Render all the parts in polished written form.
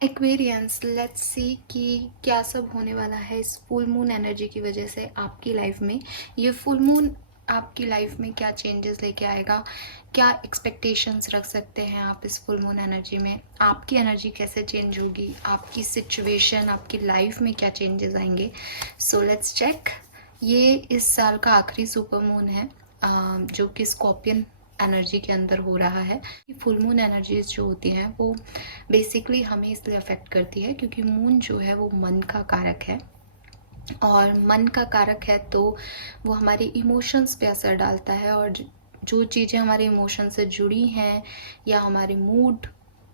Aquarians, let's see कि क्या सब होने वाला है इस फुल मून एनर्जी की वजह से आपकी लाइफ में। ये फुल मून आपकी लाइफ में क्या चेंजेस लेके आएगा, क्या एक्सपेक्टेशंस रख सकते हैं आप इस फुल मून एनर्जी में, आपकी एनर्जी कैसे चेंज होगी, आपकी सिचुएशन, आपकी लाइफ में क्या चेंजेस आएंगे। So let's check. ये इस साल का आखिरी सुपर मून है, जो कि स्कॉर्पियन एनर्जी के अंदर हो रहा है। फुल मून एनर्जीज जो होती हैं वो बेसिकली हमें इसलिए अफेक्ट करती है क्योंकि मून जो है वो मन का कारक है, और मन का कारक है तो वो हमारी इमोशंस पे असर डालता है, और जो चीज़ें हमारे इमोशन से जुड़ी हैं या हमारे मूड,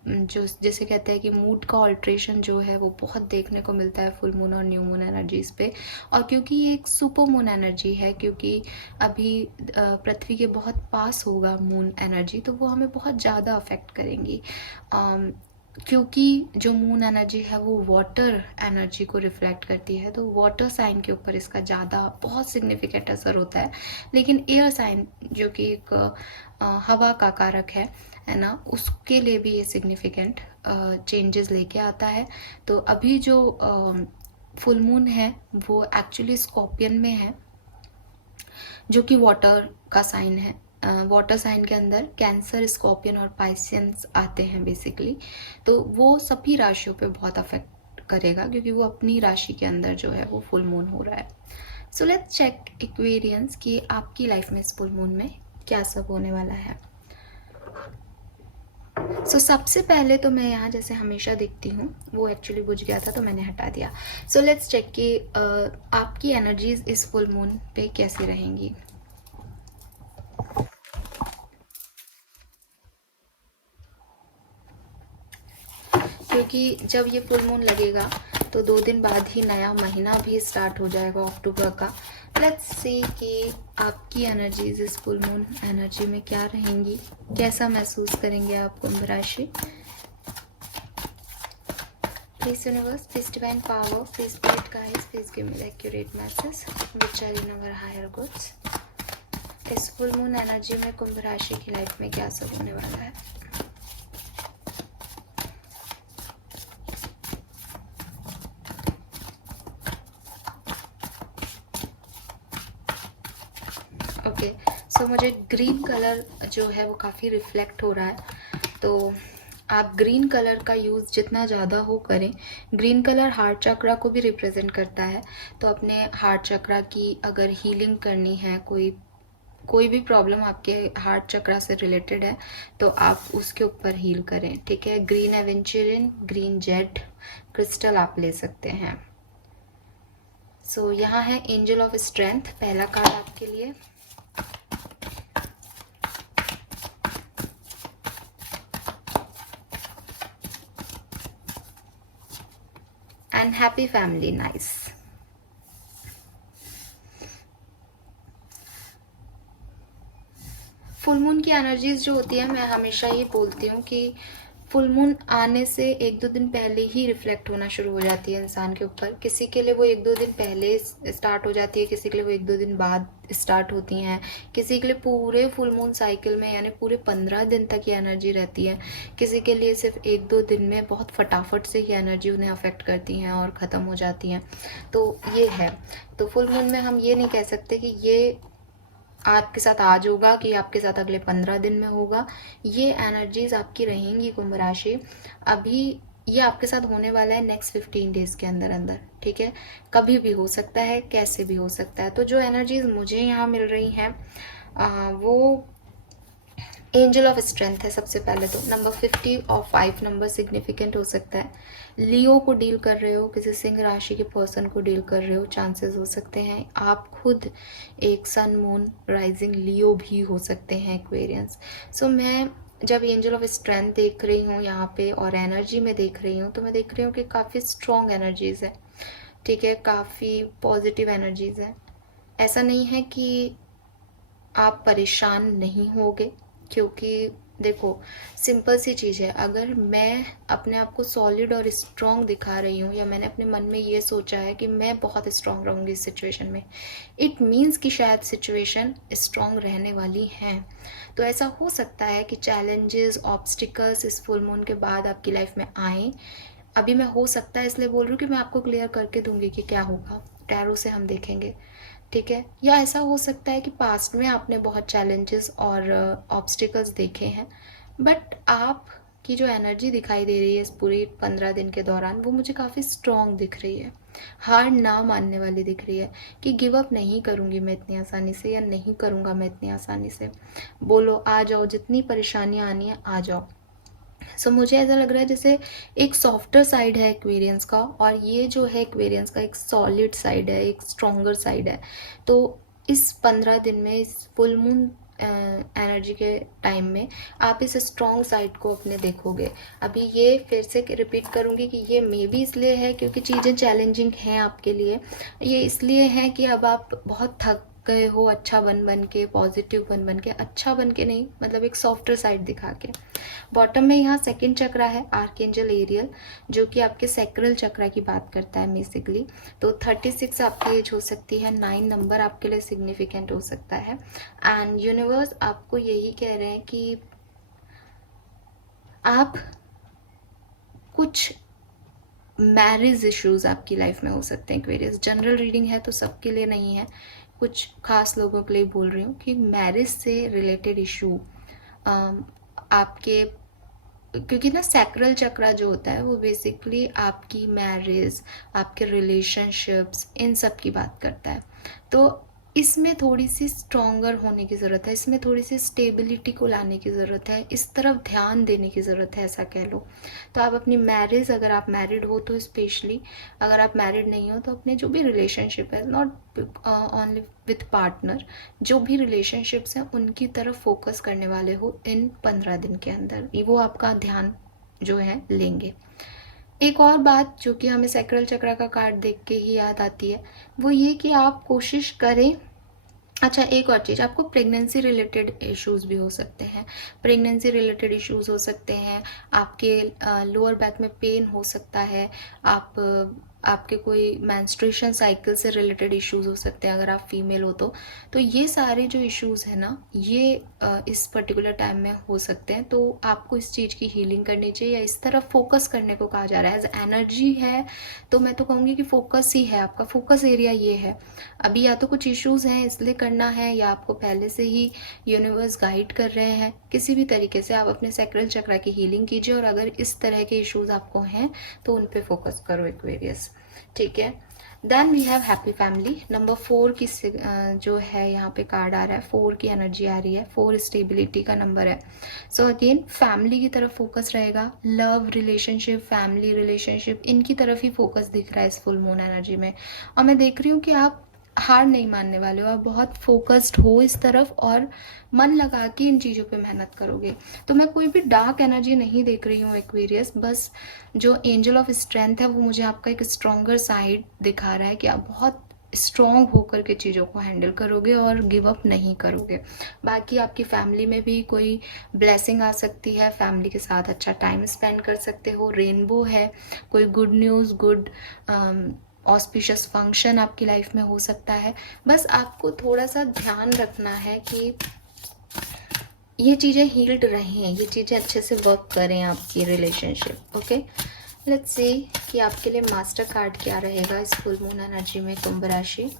जो जैसे कहते हैं कि मूड का ऑल्ट्रेशन जो है वो बहुत देखने को मिलता है फुल मून और न्यू मून एनर्जीज पे। और क्योंकि ये एक सुपर मून एनर्जी है, क्योंकि अभी पृथ्वी के बहुत पास होगा मून एनर्जी, तो वो हमें बहुत ज़्यादा अफेक्ट करेंगी। क्योंकि जो मून एनर्जी है वो वाटर एनर्जी को रिफ्लेक्ट करती है, तो वाटर साइन के ऊपर इसका ज़्यादा बहुत सिग्निफिकेंट असर होता है। लेकिन एयर साइन जो कि एक हवा का कारक है ना, उसके लिए भी ये सिग्निफिकेंट चेंजेस लेके आता है। तो अभी जो फुल मून है वो एक्चुअली स्कॉर्पियन में है, जो कि वाटर का साइन है। वाटर साइन के अंदर कैंसर, स्कॉर्पियन और पाइसेंस आते हैं बेसिकली। तो वो सभी राशियों पे बहुत अफेक्ट करेगा क्योंकि वो अपनी राशि के अंदर जो है वो फुल मून हो रहा है। सो लेट्स चेक एक्वेरियंस कि आपकी लाइफ में इस फुल मून में क्या सब होने वाला है। सबसे पहले तो मैं यहाँ जैसे हमेशा दिखती हूँ, वो एक्चुअली बुझ गया था तो मैंने हटा दिया। लेट्स चेक कि आपकी एनर्जीज इस फुल मून पे कैसे रहेंगी। क्योंकि जब ये फुल मून लगेगा तो 2 दिन बाद ही नया महीना भी स्टार्ट हो जाएगा अक्टूबर का। लेट्स सी कि आपकी एनर्जीज इस फुल मून एनर्जी में क्या रहेंगी, कैसा महसूस करेंगे आप कुंभ राशि। Please universe, please divine power, please spirit guides, please give me the accurate message which are in our higher goods. इस फुल मून एनर्जी में कुंभ राशि की लाइफ में क्या सब होने वाला है। ओके, सो मुझे ग्रीन कलर जो है वो काफ़ी रिफ्लेक्ट हो रहा है, तो आप ग्रीन कलर का यूज़ जितना ज़्यादा हो करें। ग्रीन कलर हार्ट चक्रा को भी रिप्रेजेंट करता है, तो अपने हार्ट चक्रा की अगर हीलिंग करनी है, कोई भी प्रॉब्लम आपके हार्ट चक्रा से रिलेटेड है तो आप उसके ऊपर हील करें, ठीक है। Green aventurine, green Z crystal आप ले सकते हैं। सो यहाँ है एंजल ऑफ स्ट्रेंथ, पहला कार्ड आपके लिए। And happy family, nice. Full moon की एनर्जीज जो होती है, मैं हमेशा ये बोलती हूँ कि फुल मून आने से 1-2 दिन पहले ही रिफ्लेक्ट होना शुरू हो जाती है इंसान के ऊपर। किसी के लिए वो 1-2 दिन पहले स्टार्ट हो जाती है, किसी के लिए वो 1-2 दिन बाद स्टार्ट होती हैं, किसी के लिए पूरे फुल मून साइकिल में यानी पूरे 15 दिन तक ये एनर्जी रहती है, किसी के लिए सिर्फ 1-2 दिन में बहुत फटाफट से ही एनर्जी उन्हें अफेक्ट करती हैं और ख़त्म हो जाती हैं। तो ये है, तो फुल मून में हम ये नहीं कह सकते कि ये आपके साथ आज होगा कि आपके साथ अगले 15 दिन में होगा। ये एनर्जीज आपकी रहेंगी कुंभ राशि। अभी ये आपके साथ होने वाला है नेक्स्ट 15 डेज के अंदर अंदर, ठीक है। कभी भी हो सकता है, कैसे भी हो सकता है। तो जो एनर्जीज मुझे यहाँ मिल रही हैं वो एंजल ऑफ स्ट्रेंथ है सबसे पहले तो। नंबर 50 और 5 नंबर सिग्निफिकेंट हो सकता है। लियो को डील कर रहे हो, किसी सिंह राशि के पर्सन को डील कर रहे हो, चांसेस हो सकते हैं आप खुद एक सन मून राइजिंग लियो भी हो सकते हैं, एक्वेरियंस। सो मैं जब एंजल ऑफ स्ट्रेंथ देख रही हूँ यहाँ पे और एनर्जी में देख रही हूँ, तो मैं देख रही हूँ कि काफ़ी स्ट्रॉन्ग एनर्जीज है, ठीक है, काफ़ी पॉजिटिव एनर्जीज है। ऐसा नहीं है कि आप परेशान नहीं होगे, क्योंकि देखो सिंपल सी चीज़ है, अगर मैं अपने आप को सॉलिड और स्ट्रॉन्ग दिखा रही हूँ या मैंने अपने मन में ये सोचा है कि मैं बहुत स्ट्रॉन्ग रहूँगी इस सिचुएशन में, इट मीन्स कि शायद सिचुएशन स्ट्रॉन्ग रहने वाली है। तो ऐसा हो सकता है कि चैलेंजेस, ऑब्स्टिकल्स इस फुल मून के बाद आपकी लाइफ में आएँ, अभी मैं हो सकता है इसलिए बोल रही हूँ कि मैं आपको क्लियर करके दूंगी कि क्या होगा, टैरो से हम देखेंगे, ठीक है। या ऐसा हो सकता है कि पास्ट में आपने बहुत चैलेंजेस और ऑब्स्टिकल्स देखे हैं, बट आप की जो एनर्जी दिखाई दे रही है इस पूरी 15 दिन के दौरान, वो मुझे काफ़ी स्ट्रॉन्ग दिख रही है, हार ना मानने वाली दिख रही है, कि गिव अप नहीं करूँगी मैं इतनी आसानी से, या नहीं करूँगा मैं इतनी आसानी से। बोलो, आ जाओ, जितनी परेशानियाँ आनी है आ जाओ। सो मुझे ऐसा लग रहा है जैसे एक सॉफ्टर साइड है एक्वेरियंस का, और ये जो है एक्वेरियंस का एक सॉलिड साइड है, एक स्ट्रॉन्गर साइड है। तो इस 15 दिन में, इस फुल मून एनर्जी के टाइम में आप इस स्ट्रॉन्ग साइड को अपने देखोगे। अभी ये फिर से रिपीट करूँगी कि ये मे बी इसलिए है क्योंकि चीज़ें चैलेंजिंग हैं आपके लिए, ये इसलिए है कि अब आप बहुत थक गए हो अच्छा बन बन के, पॉजिटिव बन के, अच्छा बन के नहीं, मतलब एक सॉफ्टर साइड दिखा के। बॉटम में यहाँ सेकंड चक्रा है, आर्कएंजल एरियल, जो कि आपके सैक्रल चक्रा की बात करता है बेसिकली। तो 36 आपकी एज हो सकती है, 9 नंबर आपके लिए सिग्निफिकेंट हो सकता है। एंड यूनिवर्स आपको यही कह रहे हैं कि आप कुछ मैरिज इश्यूज आपकी लाइफ में हो सकते हैं। एक्वेरियस जनरल रीडिंग है तो सबके लिए नहीं है, कुछ खास लोगों के लिए बोल रही हूँ कि मैरिज से रिलेटेड इशू आपके, क्योंकि ना सैक्रल चक्रा जो होता है वो बेसिकली आपकी मैरिज, आपके रिलेशनशिप्स, इन सब की बात करता है। तो इसमें थोड़ी सी स्ट्रॉन्गर होने की ज़रूरत है, इसमें थोड़ी सी स्टेबिलिटी को लाने की ज़रूरत है, इस तरफ ध्यान देने की ज़रूरत है, ऐसा कह लो। तो आप अपनी मैरिज, अगर आप मैरिड हो तो स्पेशली, अगर आप मैरिड नहीं हो तो अपने जो भी रिलेशनशिप है, नॉट ओनली विथ पार्टनर, जो भी रिलेशनशिप्स हैं उनकी तरफ फोकस करने वाले हो इन 15 दिन के अंदर, वो आपका ध्यान जो है लेंगे। एक और बात जो कि हमें सैक्रल चक्रा का कार्ड देख के ही याद आती है, वो ये कि आप कोशिश करें। अच्छा, एक और चीज़, आपको प्रेगनेंसी रिलेटेड इश्यूज भी हो सकते हैं, प्रेगनेंसी रिलेटेड इश्यूज हो सकते हैं, आपके लोअर बैक में पेन हो सकता है, आपके कोई मेंस्ट्रुएशन साइकिल से रिलेटेड इश्यूज हो सकते हैं अगर आप फीमेल हो तो ये सारे जो इश्यूज हैं ना, ये इस पर्टिकुलर टाइम में हो सकते हैं। तो आपको इस चीज़ की हीलिंग करनी चाहिए, या इस तरफ फोकस करने को कहा जा रहा है। एज एनर्जी है तो मैं तो कहूँगी कि फोकस ही है, आपका फोकस एरिया ये है। अभी या तो कुछ इश्यूज हैं इसलिए करना है, या आपको पहले से ही यूनिवर्स गाइड कर रहे हैं, किसी भी तरीके से आप अपने सैक्रल चक्रा की हीलिंग कीजिए। और अगर इस तरह के इश्यूज आपको हैं तो उन पे फोकस करो एक्वेरियस, ठीक है। Then we have happy family, number 4 की जो है यहाँ पे कार्ड आ रहा है, 4 की एनर्जी आ रही है, 4 स्टेबिलिटी का नंबर है। सो अगेन फैमिली की तरफ फोकस रहेगा, लव रिलेशनशिप, फैमिली रिलेशनशिप, इनकी तरफ ही फोकस दिख रहा है इस फुल मून एनर्जी में। और मैं देख रही हूँ कि आप हार नहीं मानने वाले हो, आप बहुत फोकस्ड हो इस तरफ, और मन लगा के इन चीज़ों पे मेहनत करोगे। तो मैं कोई भी डार्क एनर्जी नहीं देख रही हूँ एक्वेरियस, बस जो एंजल ऑफ स्ट्रेंथ है वो मुझे आपका एक स्ट्रॉन्गर साइड दिखा रहा है कि आप बहुत स्ट्रॉन्ग होकर के चीज़ों को हैंडल करोगे और गिव अप नहीं करोगे। बाकी आपकी फैमिली में भी कोई ब्लेसिंग आ सकती है, फैमिली के साथ अच्छा टाइम स्पेंड कर सकते हो, रेनबो है, कोई good news, good auspicious function आपकी लाइफ में हो सकता है। बस आपको थोड़ा सा ध्यान रखना है कि ये चीज़ें हील्ड रहें, ये चीज़ें अच्छे से वर्क करें आपकी रिलेशनशिप। ओके, लेट्स सी कि आपके लिए मास्टर कार्ड क्या रहेगा इस फुल मून एनर्जी में, कुंभ राशि।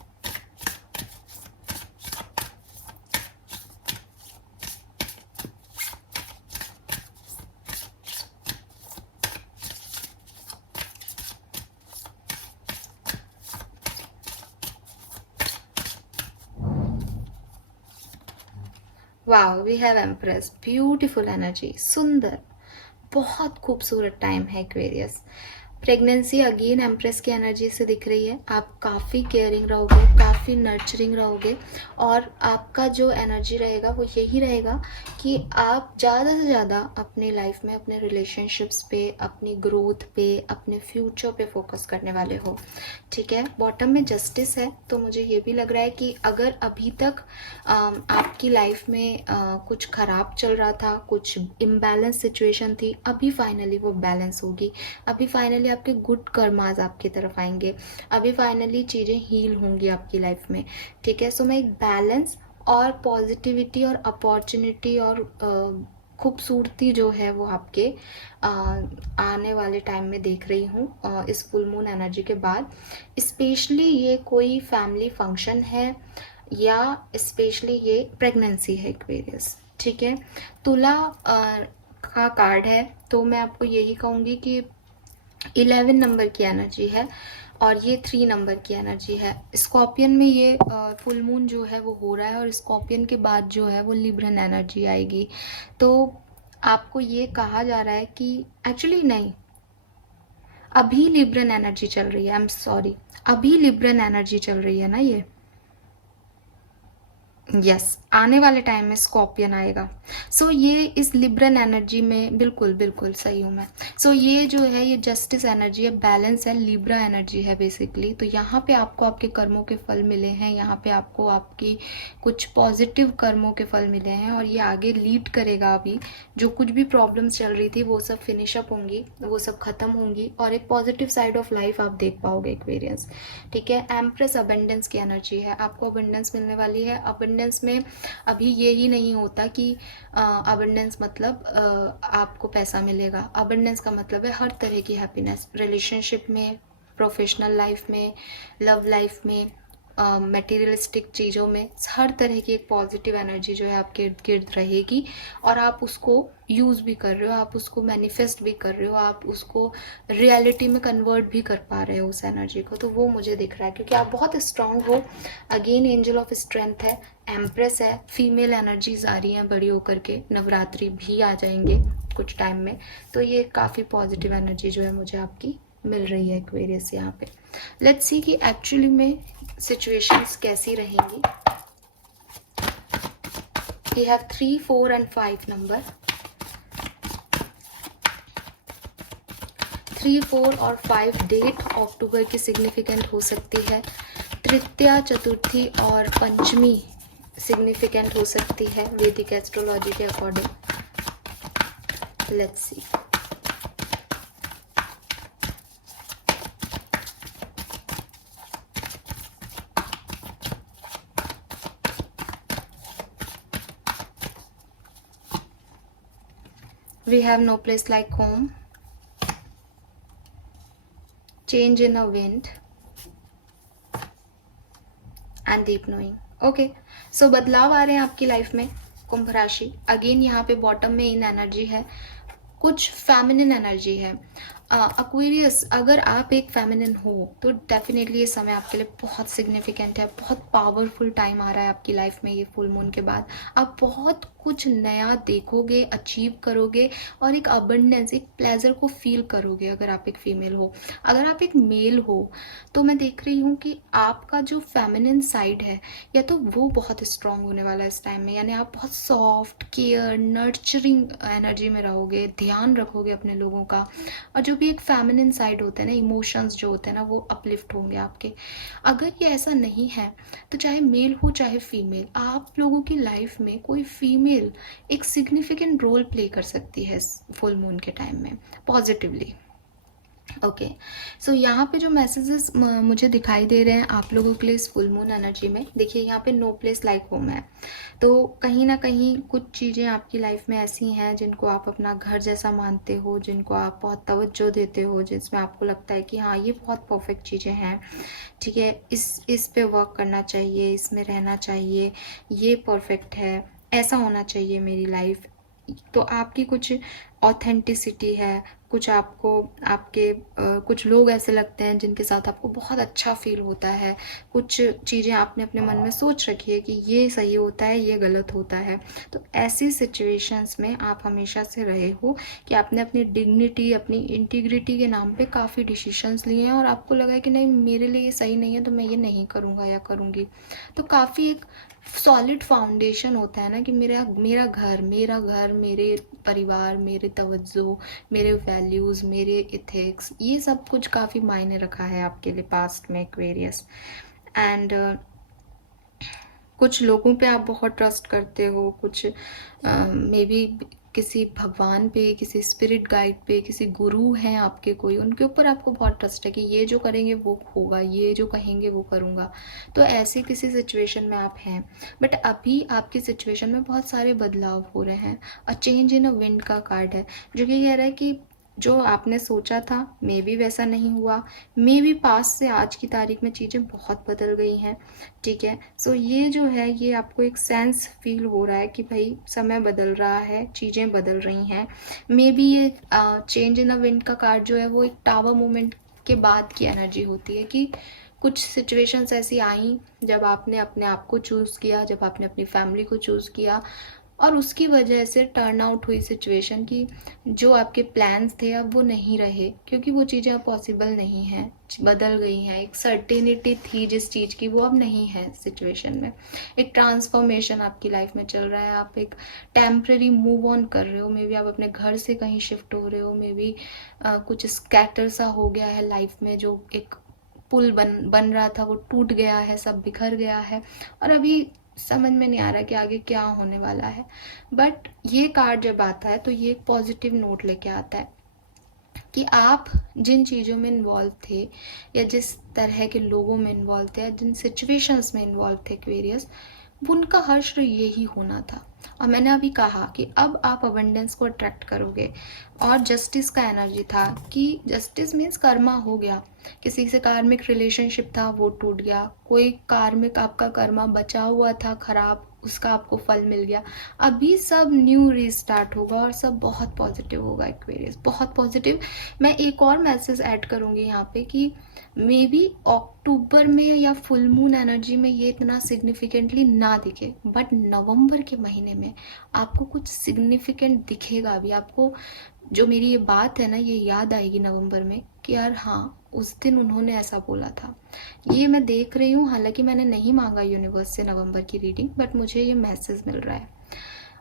Wow, we have empress, beautiful energy, सुंदर, बहुत खूबसूरत टाइम है एक्वेरियस। प्रेगनेंसी अगेन एम्प्रेस की एनर्जी से दिख रही है, आप काफ़ी केयरिंग रहोगे, काफ़ी नर्चरिंग रहोगे, और आपका जो एनर्जी रहेगा वो यही रहेगा कि आप ज़्यादा से ज़्यादा अपनी लाइफ में अपने रिलेशनशिप्स पे, अपनी ग्रोथ पे, अपने फ्यूचर पे फोकस करने वाले हो, ठीक है। बॉटम में जस्टिस है, तो मुझे ये भी लग रहा है कि अगर अभी तक आपकी लाइफ में कुछ ख़राब चल रहा था, कुछ इम्बैलेंस सिचुएशन थी, अभी फाइनली वो बैलेंस होगी, अभी फाइनली आपके गुड कर्माज आपकी तरफ आएंगे, अभी फाइनली चीज़ें हील होंगी आपकी लाइफ में, ठीक है। सो मैं एक बैलेंस और पॉजिटिविटी और अपॉर्चुनिटी और खूबसूरती जो है वो आपके आने वाले टाइम में देख रही हूँ इस फुल मून एनर्जी के बाद। स्पेशली ये कोई फैमिली फंक्शन है या स्पेशली ये प्रेगनेंसी है एक्वेरियस, ठीक है। तुला का कार्ड है, तो मैं आपको यही कहूँगी कि 11 नंबर की एनर्जी है और ये 3 नंबर की एनर्जी है। स्कॉर्पियन में ये फुल मून जो है वो हो रहा है और स्कॉर्पियन के बाद जो है वो लिब्रन एनर्जी आएगी। तो आपको ये कहा जा रहा है कि एक्चुअली नहीं, अभी लिब्रन एनर्जी चल रही है, आई एम सॉरी, अभी लिब्रन एनर्जी चल रही है ना ये। यस, आने वाले टाइम में स्कॉर्पियन आएगा। सो ये इस लिब्रन एनर्जी में बिल्कुल बिल्कुल सही हूँ मैं। सो ये जो है ये जस्टिस एनर्जी है, बैलेंस है, लिब्रा एनर्जी है बेसिकली। तो यहाँ पे आपको आपके कर्मों के फल मिले हैं, यहाँ पे आपको आपकी कुछ पॉजिटिव कर्मों के फल मिले हैं और ये आगे लीड करेगा। अभी जो कुछ भी प्रॉब्लम्स चल रही थी वो सब फिनिश अप होंगी, वो सब खत्म होंगी और एक पॉजिटिव साइड ऑफ लाइफ आप देख पाओगे एक्वेरियस, ठीक है। एम्प्रेस अबंडेंस की एनर्जी है, आपको अबंडेंस मिलने वाली है। अबंडेंस में अभी ये ही नहीं होता कि अबंडेंस मतलब आपको पैसा मिलेगा। अबंडेंस का मतलब है हर तरह की हैप्पीनेस, रिलेशनशिप में, प्रोफेशनल लाइफ में, लव लाइफ में, मटेरियलिस्टिक चीज़ों में, हर तरह की एक पॉजिटिव एनर्जी जो है आपके इर्द गिर्द रहेगी और आप उसको यूज़ भी कर रहे हो, आप उसको मैनिफेस्ट भी कर रहे हो, आप उसको रियलिटी में कन्वर्ट भी कर पा रहे हो उस एनर्जी को। तो वो मुझे दिख रहा है क्योंकि आप बहुत स्ट्रांग हो। अगेन एंजल ऑफ स्ट्रेंथ है, एम्प्रेस है, फीमेल एनर्जीज आ रही हैं बड़ी होकर के, नवरात्रि भी आ जाएंगे कुछ टाइम में। तो ये काफ़ी पॉजिटिव एनर्जी जो है मुझे आपकी मिल रही है एक्वेरियस यहाँ पे। लेट्स सी कि एक्चुअली में सिचुएशंस कैसी रहेंगी। We have 3, 4 and 5 number. 3, 4 और 5 डेट अक्टूबर की सिग्निफिकेंट हो सकती है। तृतीया, चतुर्थी और पंचमी सिग्निफिकेंट हो सकती है वैदिक एस्ट्रोलॉजी के according. Let's see. We have no place like home, change in a wind and deep knowing. Okay, so बदलाव आ रहे हैं आपकी लाइफ में कुंभ राशि। अगेन यहाँ पे बॉटम में इन एनर्जी है, कुछ फेमिनिन एनर्जी है। एक्वेरियस, अगर आप एक फेमिनिन हो तो डेफिनेटली ये समय आपके लिए बहुत सिग्निफिकेंट है, बहुत पावरफुल टाइम आ रहा है आपकी लाइफ में। ये फुल मून के बाद आप बहुत कुछ नया देखोगे, अचीव करोगे और एक अबंडेंस, एक प्लेजर को फील करोगे अगर आप एक फीमेल हो। अगर आप एक मेल हो तो मैं देख रही हूँ कि आपका जो फेमिनिन साइड है या तो वो बहुत स्ट्रांग होने वाला है इस टाइम में, यानी आप बहुत सॉफ्ट, केयर, नर्चरिंग एनर्जी में रहोगे, ध्यान रखोगे अपने लोगों का। और जो भी एक फेमिनिन साइड होता है ना, इमोशंस जो होते हैं ना, वो अपलिफ्ट होंगे आपके। अगर ये ऐसा नहीं है तो चाहे मेल हो चाहे फीमेल, आप लोगों की लाइफ में कोई फीमेल एक सिग्निफिकेंट रोल प्ले कर सकती है फुल मून के टाइम में पॉजिटिवली। ओके, सो यहाँ पे जो मैसेजेस मुझे दिखाई दे रहे हैं आप लोगों के लिए इस फुल मून एनर्जी में, देखिए यहाँ पे नो प्लेस लाइक होम है। तो कहीं ना कहीं कुछ चीज़ें आपकी लाइफ में ऐसी हैं जिनको आप अपना घर जैसा मानते हो, जिनको आप बहुत तवज्जो देते हो, जिसमें आपको लगता है कि हाँ ये बहुत परफेक्ट चीज़ें हैं, ठीक है, इस पे वर्क करना चाहिए, इसमें रहना चाहिए, ये परफेक्ट है, ऐसा होना चाहिए मेरी लाइफ। तो आपकी कुछ ऑथेंटिसिटी है, कुछ आपको आपके कुछ लोग ऐसे लगते हैं जिनके साथ आपको बहुत अच्छा फील होता है। कुछ चीज़ें आपने अपने मन में सोच रखी है कि ये सही होता है, ये गलत होता है। तो ऐसी सिचुएशंस में आप हमेशा से रहे हो कि आपने अपनी डिग्निटी, अपनी इंटीग्रिटी के नाम पे काफ़ी डिसीजंस लिए हैं और आपको लगा है कि नहीं मेरे लिए ये सही नहीं है तो मैं ये नहीं करूँगा या करूँगी। तो काफ़ी एक सॉलिड फाउंडेशन होता है ना कि मेरा मेरा घर, मेरे परिवार, मेरे तवज्जो, मेरे वैल्यूज़, मेरे इथिक्स, ये सब कुछ काफ़ी मायने रखा है आपके लिए पास्ट में एक्वेरियस। एंड कुछ लोगों पे आप बहुत ट्रस्ट करते हो, कुछ मे बी किसी भगवान पे, किसी स्पिरिट गाइड पे, किसी गुरु हैं आपके कोई, उनके ऊपर आपको बहुत ट्रस्ट है कि ये जो करेंगे वो होगा, ये जो कहेंगे वो करूँगा। तो ऐसी किसी सिचुएशन में आप हैं, बट अभी आपकी सिचुएशन में बहुत सारे बदलाव हो रहे हैं। A change in a wind का कार्ड है, जो कि कह रहा है कि जो आपने सोचा था मे बी वैसा नहीं हुआ, मे बी पास्ट से आज की तारीख में चीज़ें बहुत बदल गई हैं, ठीक है। सो ये जो है, ये आपको एक सेंस फील हो रहा है कि भाई समय बदल रहा है, चीज़ें बदल रही हैं। मे बी ये चेंज इन द विंड का कार्ड जो है वो एक टावर मोमेंट के बाद की एनर्जी होती है कि कुछ सिचुएशंस ऐसी आई जब आपने अपने आप को चूज़ किया, जब आपने अपनी फैमिली को चूज़ किया, और उसकी वजह से टर्न आउट हुई सिचुएशन की जो आपके प्लान्स थे अब वो नहीं रहे, क्योंकि वो चीज़ें अब पॉसिबल नहीं हैं, बदल गई हैं। एक सर्टेनिटी थी जिस चीज़ की, वो अब नहीं है सिचुएशन में। एक ट्रांसफॉर्मेशन आपकी लाइफ में चल रहा है, आप एक टेम्प्रेरी मूव ऑन कर रहे हो। मे बी आप अपने घर से कहीं शिफ्ट हो रहे हो, मे बी कुछ स्कैटर सा हो गया है लाइफ में, जो एक पुल बन रहा था वो टूट गया है, सब बिखर गया है, और अभी समझ में नहीं आ रहा कि आगे क्या होने वाला है। बट ये कार्ड जब आता है तो ये एक पॉजिटिव नोट लेके आता है कि आप जिन चीज़ों में इन्वॉल्व थे, या जिस तरह के लोगों में इन्वॉल्व थे, या जिन सिचुएशंस में इन्वॉल्व थे क्वेरियस, उनका हर्ष यही होना था। और मैंने अभी कहा कि अब आप अबंडेंस को अट्रैक्ट करोगे, और जस्टिस का एनर्जी था कि जस्टिस मीन्स कर्मा हो गया। किसी से कार्मिक रिलेशनशिप था वो टूट गया, कोई कार्मिक आपका कर्मा बचा हुआ था खराब, उसका आपको फल मिल गया। अभी सब न्यू रीस्टार्ट होगा और सब बहुत पॉजिटिव होगा एक्वेरियस, बहुत पॉजिटिव। मैं एक और मैसेज ऐड करूँगी यहाँ पे कि मे बी अक्टूबर में या फुल मून एनर्जी में ये इतना सिग्निफिकेंटली ना दिखे, बट नवंबर के महीने में आपको कुछ सिग्निफिकेंट दिखेगा। अभी आपको जो मेरी ये बात है ना, ये याद आएगी नवंबर में कि यार हाँ, उस दिन उन्होंने ऐसा बोला था। ये मैं देख रही हूँ, हालांकि मैंने नहीं मांगा यूनिवर्स से नवंबर की रीडिंग, बट मुझे ये मैसेज मिल रहा है।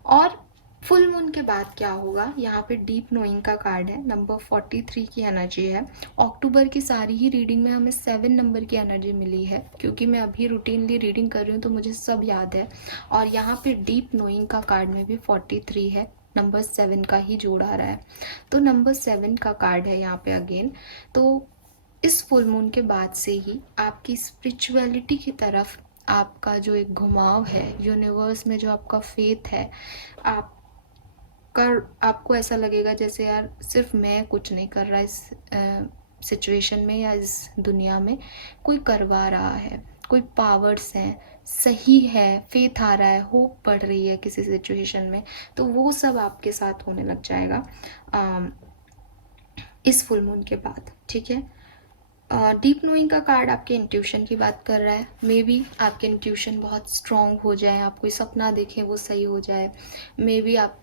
और फुल मून के बाद क्या होगा, यहाँ पे डीप नोइंग का कार्ड है, नंबर 43 की एनर्जी है। अक्टूबर की सारी ही रीडिंग में हमें 7 नंबर की एनर्जी मिली है, क्योंकि मैं अभी रूटीनली रीडिंग कर रही हूँ तो मुझे सब याद है। और यहाँ पे डीप नोइंग का कार्ड में भी 43 है, नंबर 7 का ही जोड़ आ रहा है, तो नंबर 7 का कार्ड है यहाँ पे अगेन। तो इस फुल मून के बाद से ही आपकी स्पिरिचुअलिटी की तरफ आपका जो एक घुमाव है, यूनिवर्स में जो आपका फेथ है, आप आपको ऐसा लगेगा जैसे यार सिर्फ मैं कुछ नहीं कर रहा इस सिचुएशन में या इस दुनिया में, कोई करवा रहा है, कोई पावर्स हैं, सही है, फेथ आ रहा है, होप बढ़ रही है किसी सिचुएशन में, तो वो सब आपके साथ होने लग जाएगा इस फुल मून के बाद, ठीक है। डीप नोइंग का कार्ड आपके इंट्यूशन की बात कर रहा है। मे बी आपके इंट्यूशन बहुत स्ट्रॉन्ग हो जाए, आप कोई सपना देखें वो सही हो जाए। मे बी आप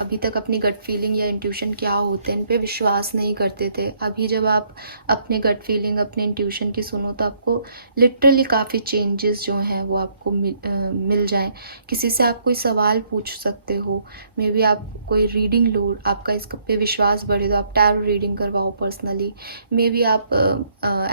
अभी तक अपनी गट फीलिंग या इंट्यूशन क्या होते हैं इन पे विश्वास नहीं करते थे। अभी जब आप अपने गट फीलिंग, अपने इंट्यूशन की सुनो तो आपको लिटरली काफ़ी चेंजेस जो हैं वो आपको मिल जाएं। किसी से आप कोई सवाल पूछ सकते हो, मे बी आप कोई रीडिंग लो, आपका इस पे विश्वास बढ़े तो आप टैरो रीडिंग करवाओ पर्सनली। मे बी आप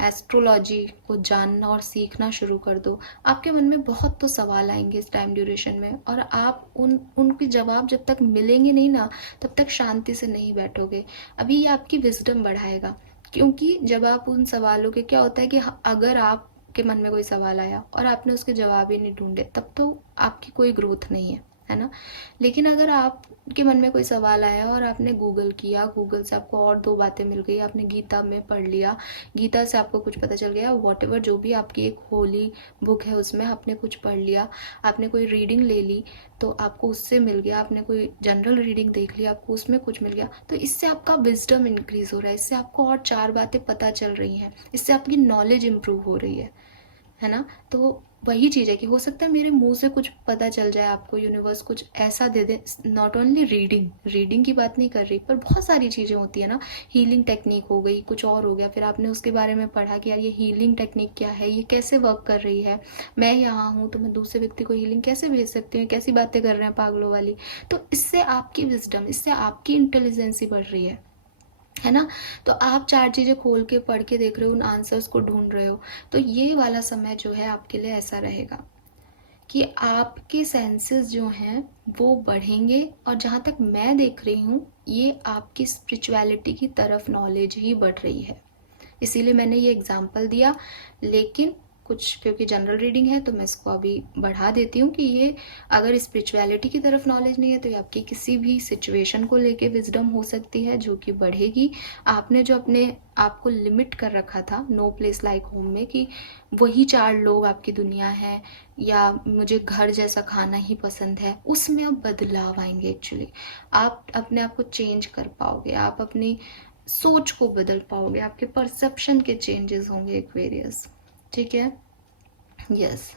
एस्ट्रोलॉजी को जानना और सीखना शुरू कर दो। आपके मन में बहुत तो सवाल आएंगे इस टाइम ड्यूरेशन में, और आप उनके जवाब जब तक मिलेंगे नहीं ना, तब तक शांति से नहीं बैठोगे। अभी ये आपकी विजडम बढ़ाएगा, क्योंकि जब आप उन सवालों के, क्या होता है कि अगर आप के मन में कोई सवाल आया और आपने उसके जवाब ही नहीं ढूंढे, तब तो आपकी कोई ग्रोथ नहीं है ना। लेकिन अगर आपके मन में कोई सवाल आया और आपने गूगल किया, गूगल से आपको और 2 बातें मिल गई, आपने गीता में पढ़ लिया, गीता से आपको कुछ पता चल गया, वॉटएवर जो भी आपकी एक होली बुक है उसमें आपने कुछ पढ़ लिया, आपने कोई रीडिंग ले ली तो आपको उससे मिल गया, आपने कोई जनरल रीडिंग देख ली आपको उसमें कुछ मिल गया, तो इससे आपका विजडम इंक्रीज हो रहा है, इससे आपको और 4 बातें पता चल रही हैं, इससे आपकी नॉलेज इंप्रूव हो रही है ना। तो वही चीज़ है कि हो सकता है मेरे मुंह से कुछ पता चल जाए आपको, यूनिवर्स कुछ ऐसा दे दे। नॉट ओनली रीडिंग की बात नहीं कर रही, पर बहुत सारी चीज़ें होती है ना। हीलिंग टेक्निक हो गई, कुछ और हो गया, फिर आपने उसके बारे में पढ़ा कि यार ये हीलिंग टेक्निक क्या है, ये कैसे वर्क कर रही है, मैं यहाँ हूँ तो मैं दूसरे व्यक्ति को हीलिंग कैसे भेज सकती हूँ, कैसी बातें कर रहे हैं पागलों वाली। तो इससे आपकी विजडम, इससे आपकी इंटेलिजेंसी बढ़ रही है ना। तो आप 4 चीज़ें खोल के पढ़ के देख रहे हो, उन आंसर्स को ढूंढ रहे हो, तो ये वाला समय जो है आपके लिए ऐसा रहेगा कि आपके सेंसेस जो हैं वो बढ़ेंगे, और जहाँ तक मैं देख रही हूँ ये आपकी स्पिरिचुअलिटी की तरफ नॉलेज ही बढ़ रही है, इसीलिए मैंने ये एग्जांपल दिया। लेकिन कुछ क्योंकि जनरल रीडिंग है तो मैं इसको अभी बढ़ा देती हूँ कि ये अगर स्पिरिचुअलिटी की तरफ नॉलेज नहीं है तो ये आपकी किसी भी सिचुएशन को लेके विजडम हो सकती है जो कि बढ़ेगी। आपने जो अपने आप को लिमिट कर रखा था नो प्लेस लाइक होम में कि वही 4 लोग आपकी दुनिया है, या मुझे घर जैसा खाना ही पसंद है, उसमें अब बदलाव आएंगे। एक्चुअली आप अपने आप को चेंज कर पाओगे, आप अपनी सोच को बदल पाओगे, आपके परसेप्शन के चेंजेस होंगे एक्वेरियस। ठीक है, यस।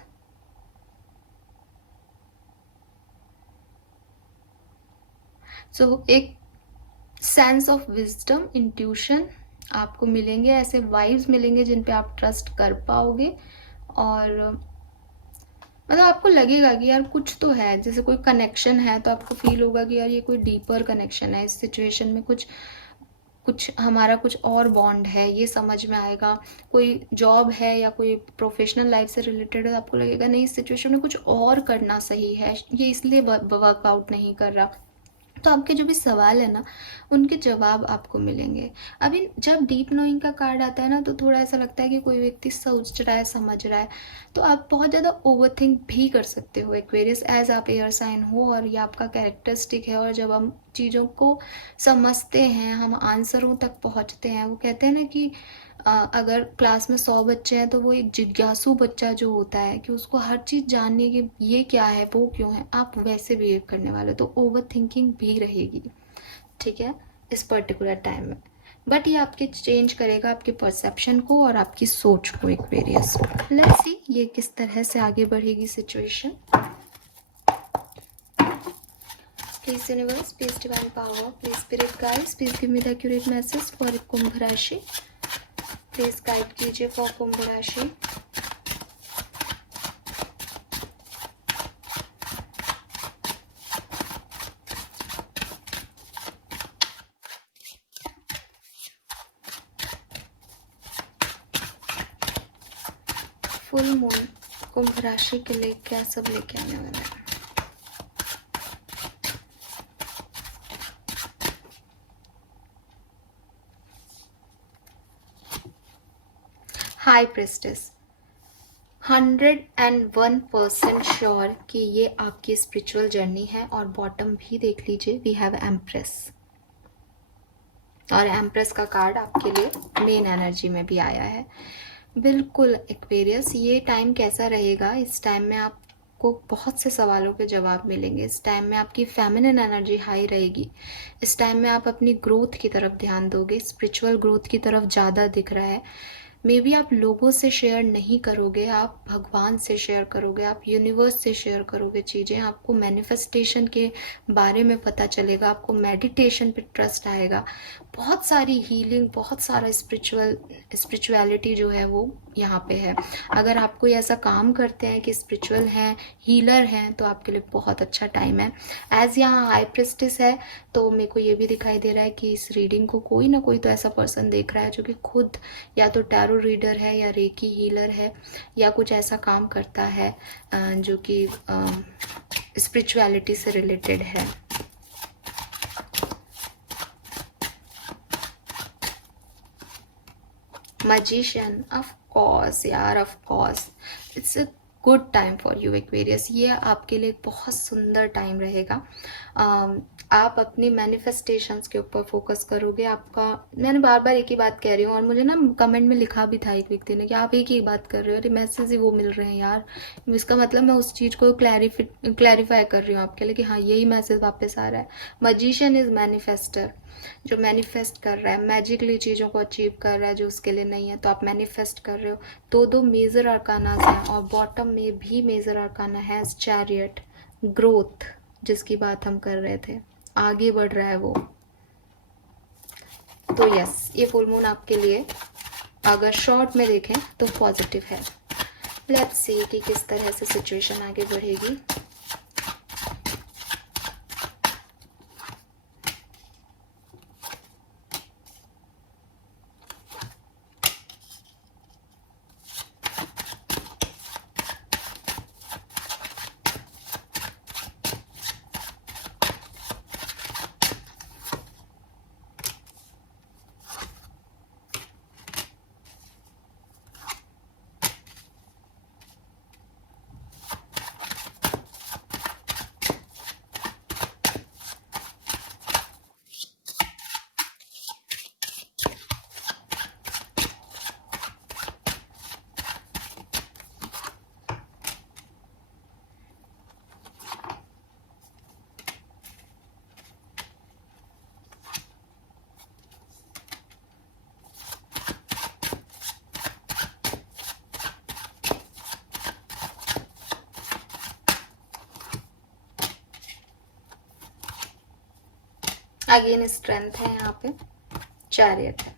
सो एक सेंस ऑफ विजडम, इंट्यूशन आपको मिलेंगे, ऐसे वाइब्स मिलेंगे जिन पे आप ट्रस्ट कर पाओगे, और मतलब आपको लगेगा कि यार कुछ तो है, जैसे कोई कनेक्शन है तो आपको फील होगा कि यार ये कोई डीपर कनेक्शन है, इस सिचुएशन में कुछ कुछ हमारा कुछ और बॉन्ड है, ये समझ में आएगा। कोई जॉब है या कोई प्रोफेशनल लाइफ से रिलेटेड है, आपको लगेगा नहीं इस सिचुएशन में कुछ और करना सही है, ये इसलिए वर्कआउट नहीं कर रहा। तो आपके जो भी सवाल है ना उनके जवाब आपको मिलेंगे। अभी जब डीप नोइंग का कार्ड आता है ना तो थोड़ा ऐसा लगता है कि कोई व्यक्ति सोच रहा है, समझ रहा है, तो आप बहुत ज़्यादा ओवर थिंक भी कर सकते हो एक्वेरियस, एज आप एयर साइन हो और ये आपका कैरेक्टरिस्टिक है। और जब हम चीज़ों को समझते हैं, हम आंसरों तक पहुंचते हैं। वो कहते हैं ना कि अगर क्लास में 100 बच्चे हैं तो वो एक जिज्ञासु बच्चा जो होता है कि उसको हर चीज़ जानने की, ये क्या है वो क्यों है, आप वैसे बिहेव करने वाले, तो ओवर थिंकिंग भी रहेगी। ठीक है, इस पर्टिकुलर टाइम में। बट ये आपके चेंज करेगा आपके परसेप्शन को और आपकी सोच को एक्वेरियस। लेट्स सी ये किस तरह से आगे बढ़ेगी situation. Please universe, please divine power, please spirit guides, please give me the accurate message for कुंभ राशि। प्लीज गाइड कीजिए फॉर कुंभ राशि। फुल मून कुंभ राशि के लिए क्या सब लेके आने वाला है। हाई प्रेस्टेस, 101% श्योर कि ये आपकी स्पिरिचुअल जर्नी है। और बॉटम भी देख लीजिए, वी हैव एम्प्रेस, और एम्प्रेस का कार्ड आपके लिए मेन एनर्जी में भी आया है। बिल्कुल एक्वेरियस, ये टाइम कैसा रहेगा, इस टाइम में आपको बहुत से सवालों के जवाब मिलेंगे। इस टाइम में आपकी फेमिनिन एनर्जी हाई रहेगी। इस टाइम में आप अपनी ग्रोथ की तरफ ध्यान दोगे, स्पिरिचुअल ग्रोथ की तरफ ज़्यादा दिख रहा है। मे बी आप लोगों से शेयर नहीं करोगे, आप भगवान से शेयर करोगे, आप यूनिवर्स से शेयर करोगे चीज़ें। आपको मैनिफेस्टेशन के बारे में पता चलेगा, आपको मेडिटेशन पे ट्रस्ट आएगा, बहुत सारी हीलिंग, बहुत सारा स्पिरिचुअलिटी जो है वो यहाँ पे है। अगर आप कोई ऐसा काम करते हैं कि स्पिरिचुअल हैं, हीलर हैं, तो आपके लिए बहुत अच्छा टाइम है। एज यहाँ हाई प्रिस्टेस है तो मेरे को ये भी दिखाई दे रहा है कि इस रीडिंग को कोई ना कोई तो ऐसा पर्सन देख रहा है जो कि खुद या तो टैरो रीडर है या रेकी हीलर है या कुछ ऐसा काम करता है जो कि स्पिरिचुअलिटी से रिलेटेड है। मैजिशियन, ऑफ कोर्स यार, of course it's a good time for you Aquarius. ये आपके लिए बहुत सुंदर टाइम रहेगा। आप अपनी मैनिफेस्टेशंस के ऊपर फोकस करोगे। आपका, मैंने बार बार एक ही बात कह रही हूँ, और मुझे ना कमेंट में लिखा भी था एक व्यक्ति ने कि आप एक ही बात कर रहे हो, अरे मैसेज ही वो मिल रहे हैं यार। इसका मतलब मैं उस चीज़ को क्लैरिफाई कर रही हूँ आपके लिए कि हाँ यही मैसेज वापस आ रहा है। मैजिशियन इज मैनिफेस्टर, जो मैनिफेस्ट कर रहा है, मैजिकली चीज़ों को अचीव कर रहा है जो उसके लिए नहीं है, तो आप मैनिफेस्ट कर रहे हो। दो मेजर अरकानास हैं और बॉटम में भी मेजर अरकाना है चैरियट, ग्रोथ जिसकी बात हम कर रहे थे, आगे बढ़ रहा है वो। तो यस, ये फुल मून आपके लिए अगर शॉर्ट में देखें तो पॉजिटिव है। लेट्स सी कि किस तरह से सिचुएशन आगे बढ़ेगी। अगेन स्ट्रेंथ है यहाँ पे, चैरियट है।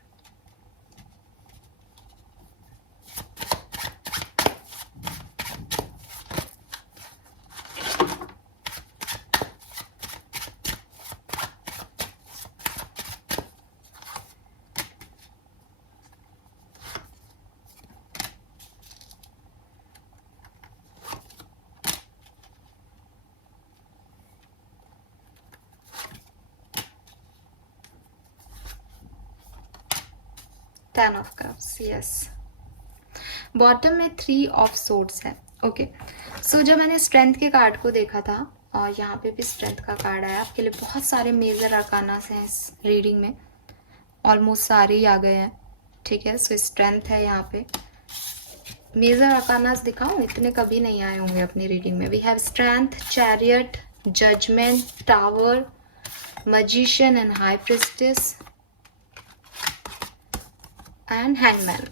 Ten of cups, yes. Bottom में 3 ऑफ सोर्ड्स है। ओके, सो जब मैंने स्ट्रेंथ के कार्ड को देखा था, और यहाँ पे भी स्ट्रेंथ का कार्ड आया, आपके लिए बहुत सारे मेजर अरकानास हैं इस रीडिंग में, ऑलमोस्ट सारे ही आ गए हैं, ठीक है। सो स्ट्रेंथ है यहाँ पे। मेजर अरकानास दिखाऊं, इतने कभी नहीं आए होंगे अपनी रीडिंग में। We have strength, chariot, judgment, tower, magician and high priestess and hangman.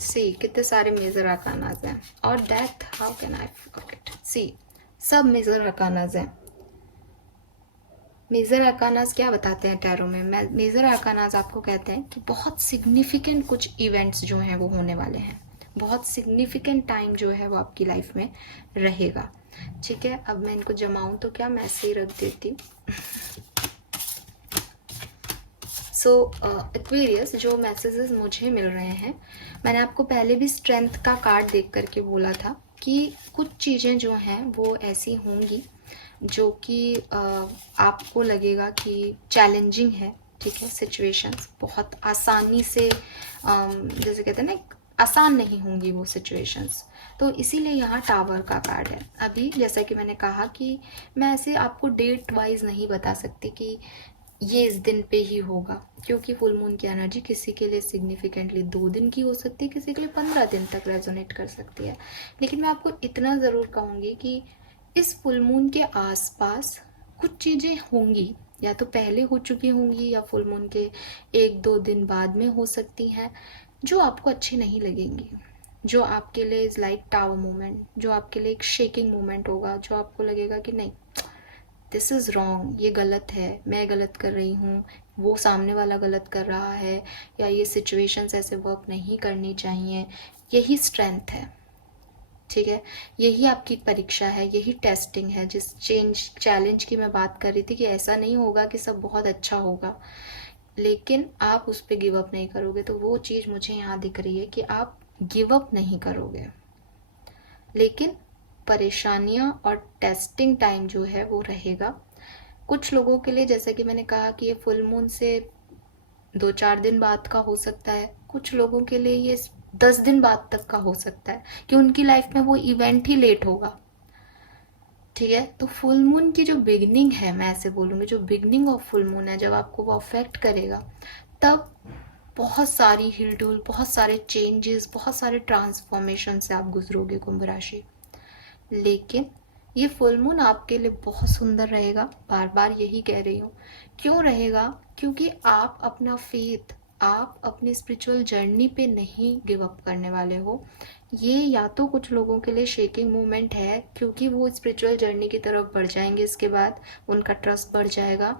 See कितने सारे मेजर अरकानास हैं, और death, how can I forget. See सब मेजर अरकानास हैं। मेजर अरकानास क्या बताते हैं टैरो में? मेजर अरकानास आपको कहते हैं कि बहुत सिग्निफिकेंट कुछ इवेंट्स जो हैं वो होने वाले हैं, बहुत सिग्निफिकेंट टाइम जो है वो आपकी लाइफ में रहेगा, ठीक है। अब मैं इनको जमाऊं तो क्या, मैं ऐसे ही रख देती हूँ। सो एक्वेरियस, जो मैसेजेस मुझे मिल रहे हैं, मैंने आपको पहले भी स्ट्रेंथ का कार्ड देख करके बोला था कि कुछ चीज़ें जो हैं वो ऐसी होंगी जो कि आपको लगेगा कि चैलेंजिंग है, ठीक है। सिचुएशंस बहुत आसानी से जैसे कहते हैं ना, आसान नहीं होंगी वो सिचुएशंस, तो इसीलिए यहाँ टावर का कार्ड है। अभी जैसा कि मैंने कहा कि मैं ऐसे आपको डेट वाइज नहीं बता सकती कि ये इस दिन पे ही होगा, क्योंकि फुल मून की एनर्जी किसी के लिए सिग्निफिकेंटली 2 दिन की हो सकती है, किसी के लिए 15 दिन तक रेजोनेट कर सकती है। लेकिन मैं आपको इतना ज़रूर कहूँगी कि इस फुल मून के आसपास कुछ चीज़ें होंगी, या तो पहले हो चुकी होंगी या फुल मून के 1-2 दिन बाद में हो सकती हैं, जो आपको अच्छी नहीं लगेंगी, जो आपके लिए इज़ लाइक टावर मोमेंट, जो आपके लिए एक शेकिंग मोमेंट होगा, जो आपको लगेगा कि नहीं, दिस इज़ रॉन्ग, ये गलत है, मैं गलत कर रही हूँ, वो सामने वाला गलत कर रहा है, या ये सिचुएशंस ऐसे वर्क नहीं करनी चाहिए। यही स्ट्रेंथ है, ठीक है। यही आपकी परीक्षा है, यही टेस्टिंग है। जिस चैलेंज की मैं बात कर रही थी कि ऐसा नहीं होगा कि सब बहुत अच्छा होगा, लेकिन आप उस पर गिव अप नहीं करोगे, तो वो चीज़ मुझे यहाँ दिख रही है कि आप गिव अप नहीं करोगे, लेकिन परेशानियां और टेस्टिंग टाइम जो है वो रहेगा। कुछ लोगों के लिए, जैसा कि मैंने कहा कि ये फुल मून से 2-4 दिन बाद का हो सकता है, कुछ लोगों के लिए ये 10 दिन बाद तक का हो सकता है, कि उनकी लाइफ में वो इवेंट ही लेट होगा, ठीक है। तो फुल मून की जो बिगनिंग है, मैं ऐसे बोलूँगी, जो बिगनिंग ऑफ फुल मून है, जब आपको वो अफेक्ट करेगा, तब बहुत सारी हिलडुल, बहुत सारे चेंजेस, बहुत सारे ट्रांसफॉर्मेशन से आप गुजरोगे कुंभ राशि। लेकिन ये फुल मून आपके लिए बहुत सुंदर रहेगा, बार बार यही कह रही हूँ। क्यों रहेगा? क्योंकि आप अपना फेथ, आप अपनी स्पिरिचुअल जर्नी पे नहीं गिव अप करने वाले हो। ये या तो कुछ लोगों के लिए शेकिंग मोमेंट है, क्योंकि वो स्पिरिचुअल जर्नी की तरफ बढ़ जाएंगे, इसके बाद उनका ट्रस्ट बढ़ जाएगा,